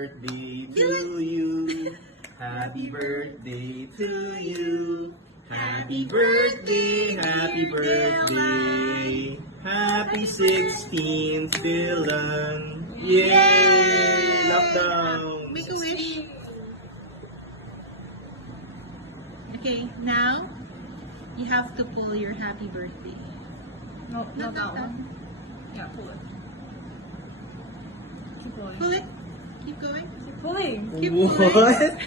Birthday to you. Happy birthday to you. Happy birthday, happy birthday. Happy 16th, Dylan. Yay! Lockdown. Make a wish. Okay, now you have to pull your happy birthday. No, not that one. Yeah, pull it. Keep pulling. Pull it. Keep going. Keep pulling. Keep What? pulling.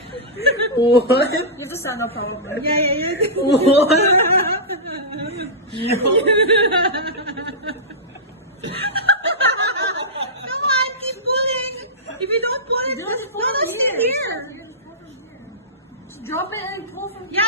What? You have to stand up probably. Yeah. What? No. Come on, keep pulling. If you don't pull it, Just pull no, it stick here. here. Just drop it and pull from Yeah.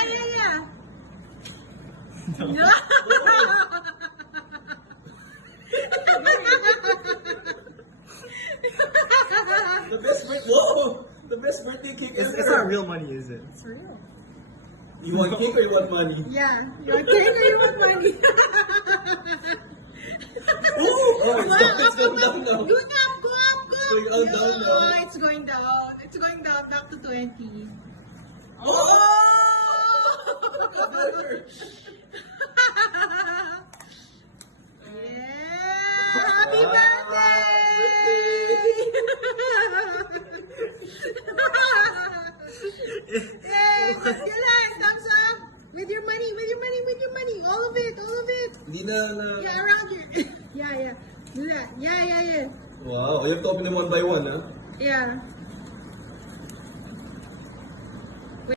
The best birthday. Whoa! The best birthday cake is. It's not real money, is it? It's real. You want cake or you want money? Yeah. You want cake or you want money? It's going down now. Go up, go up, go up. It's going down now. Oh, it's going down. It's going down. Back to 20. Oh! Yeah! Happy Wow. birthday! Hey, Dylan, thumbs up! With your money. All of it. Hindi na. Yeah, around here. Yeah. Do that. Yeah. Wow, you have to open them one by one, huh? Yeah.